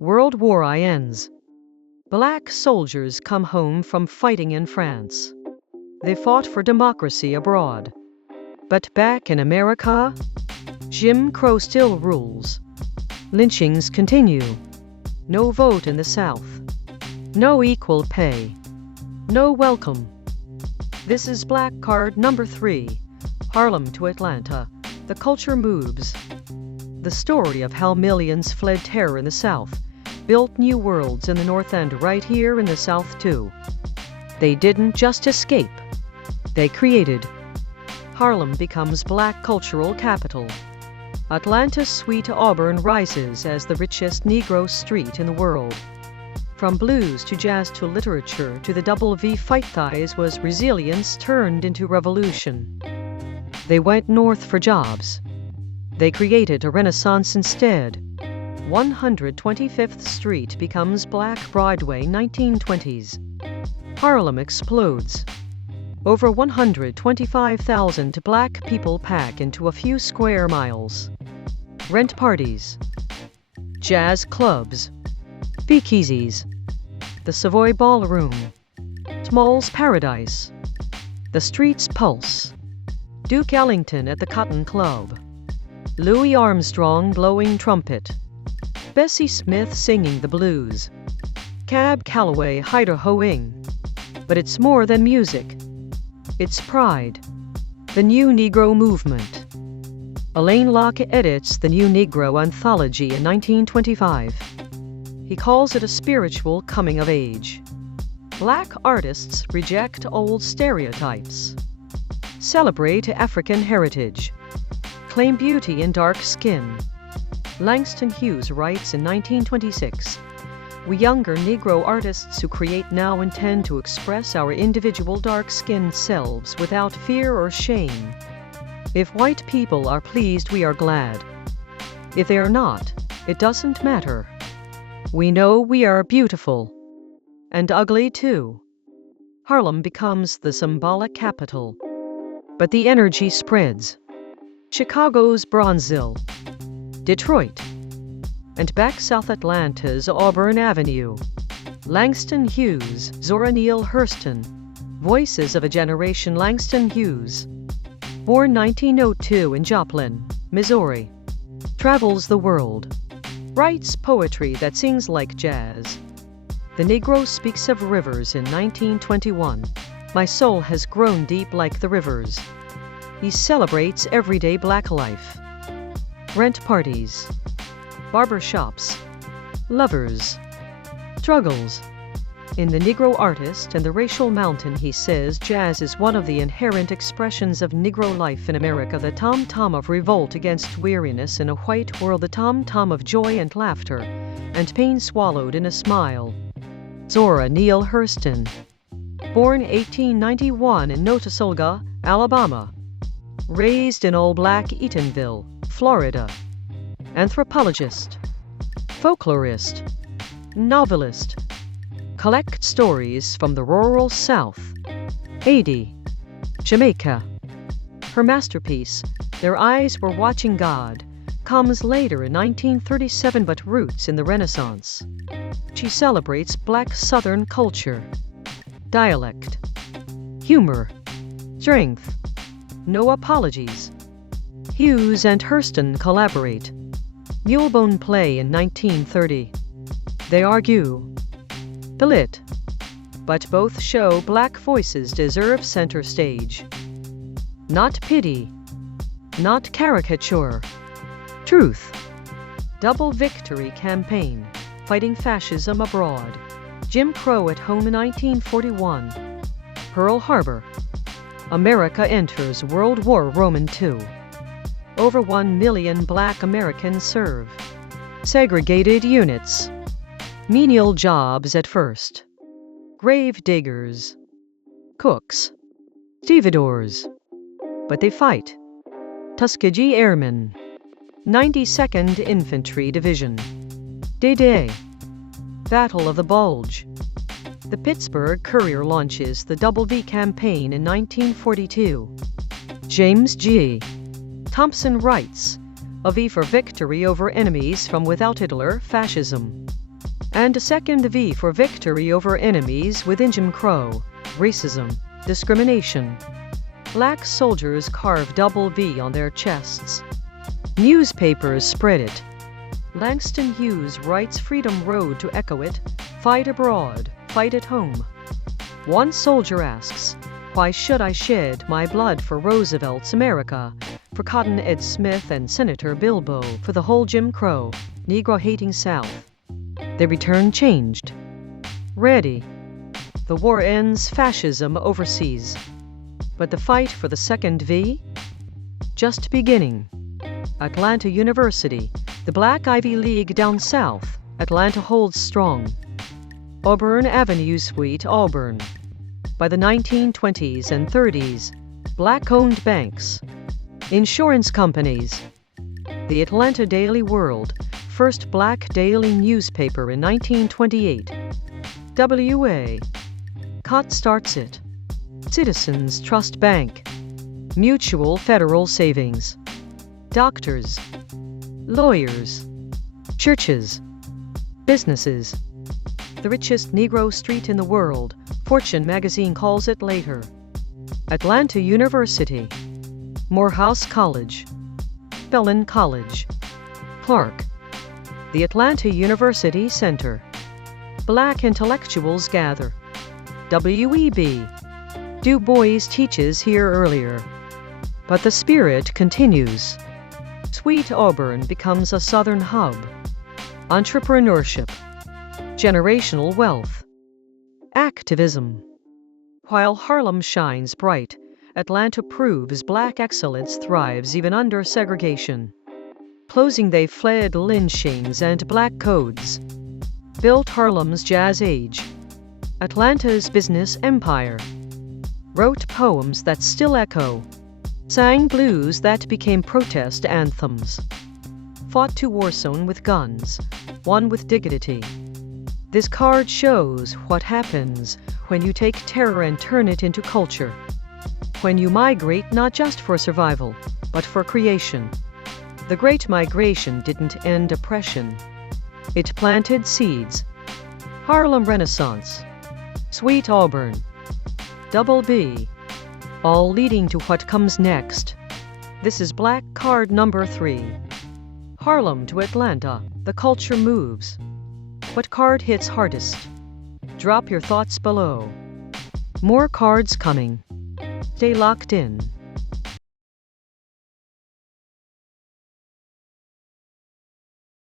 World War I ends. Black soldiers come home from fighting in France. They fought for democracy abroad. But back in America, Jim Crow still rules. Lynchings continue. No vote in the South. No equal pay. No welcome. This is Black Card number 3, Harlem to Atlanta. The culture moves. The story of how millions fled terror in the South, built new worlds in the North and right here in the South too. They didn't just escape. They created. Harlem becomes Black cultural capital. Atlanta's sweet Auburn rises as the richest Negro street in the world. From blues to jazz to literature to the double V fight thighs was resilience turned into revolution. They went north for jobs. They created a renaissance instead. 125th Street becomes Black Broadway 1920s. Harlem explodes. Over 125,000 Black people pack into a few square miles. Rent parties. Jazz clubs. Speakeasies. The Savoy Ballroom. Small's Paradise. The Street's Pulse. Duke Ellington at the Cotton Club. Louis Armstrong blowing trumpet. Bessie Smith singing the blues. Cab Calloway hi-de-hoing. But it's more than music. It's pride. The New Negro movement. Alain Locke edits The New Negro anthology in 1925. He calls it a spiritual coming of age. Black artists reject old stereotypes. Celebrate African heritage. Claim beauty in dark skin. Langston Hughes writes in 1926, "We younger Negro artists who create now intend to express our individual dark-skinned selves without fear or shame. If white people are pleased, we are glad. If they are not, it doesn't matter. We know we are beautiful. And ugly too." Harlem becomes the symbolic capital. But the energy spreads. Chicago's Bronzeville. Detroit. And back South Atlanta's Auburn Avenue. Langston Hughes, Zora Neale Hurston. Voices of a generation. Langston Hughes. Born 1902 in Joplin, Missouri. Travels the world. Writes poetry that sings like jazz. The Negro speaks of rivers in 1921. "My soul has grown deep like the rivers." He celebrates everyday Black life. Rent parties. Barber shops. Lovers. Struggles. In The Negro Artist and the Racial Mountain, he says jazz is one of the inherent expressions of Negro life in America, the tom-tom of revolt against weariness in a white world, the tom-tom of joy and laughter, and pain swallowed in a smile. Zora Neale Hurston. Born 1891 in Notasulga, Alabama. Raised in all-Black Eatonville, Florida. Anthropologist. Folklorist. Novelist. Collect stories from the rural South. Haiti. Jamaica. Her masterpiece, Their Eyes Were Watching God, comes later in 1937 but roots in the Renaissance. She celebrates Black Southern culture. Dialect. Humor. Strength. No apologies. Hughes and Hurston collaborate. Mulebone play in 1930. They argue. Lit. But both show Black voices deserve center stage. Not pity. Not caricature. Truth. Double Victory Campaign. Fighting fascism abroad. Jim Crow at home in 1941. Pearl Harbor. America enters World War Roman II. Over 1 million Black Americans serve. Segregated units. Menial jobs at first. Grave diggers. Cooks. Stevedores. But they fight. Tuskegee Airmen. 92nd Infantry Division. D-Day. Battle of the Bulge. The Pittsburgh Courier launches the Double V campaign in 1942. James G. Thompson writes, "A V for victory over enemies from without Hitler, fascism." And a second V for victory over enemies within Jim Crow, racism, discrimination. Black soldiers carve double V on their chests. Newspapers spread it. Langston Hughes writes Freedom Road to echo it, fight abroad, fight at home. One soldier asks, why should I shed my blood for Roosevelt's America, for Cotton Ed Smith and Senator Bilbo, for the whole Jim Crow, Negro-hating South? They return changed. Ready. The war ends fascism overseas. But the fight for the second V? Just beginning. Atlanta University, the Black Ivy League down south, Atlanta holds strong. Auburn Avenue Suite, Auburn. By the 1920s and 30s, black-owned banks, insurance companies. The Atlanta Daily World, first black daily newspaper in 1928. W.A. Cott starts it. Citizens Trust Bank. Mutual Federal Savings. Doctors. Lawyers. Churches. Businesses. The richest Negro street in the world, Fortune magazine calls it later. Atlanta University. Morehouse College. Bellin College. Clark. The Atlanta University Center. Black intellectuals gather. W.E.B. Du Bois teaches here earlier. But the spirit continues. Sweet Auburn becomes a southern hub. Entrepreneurship. Generational wealth. Activism. While Harlem shines bright, Atlanta proves black excellence thrives even under segregation. Closing they fled lynchings and black codes. Built Harlem's jazz age. Atlanta's business empire. Wrote poems that still echo. Sang blues that became protest anthems. Fought to war zone with guns, won with dignity. This card shows what happens when you take terror and turn it into culture. When you migrate not just for survival, but for creation. The Great Migration didn't end oppression. It planted seeds. Harlem Renaissance. Sweet Auburn. Double B. All leading to what comes next. This is Black Card number 3. Harlem to Atlanta, the culture moves. What card hits hardest? Drop your thoughts below. More cards coming. Stay locked in.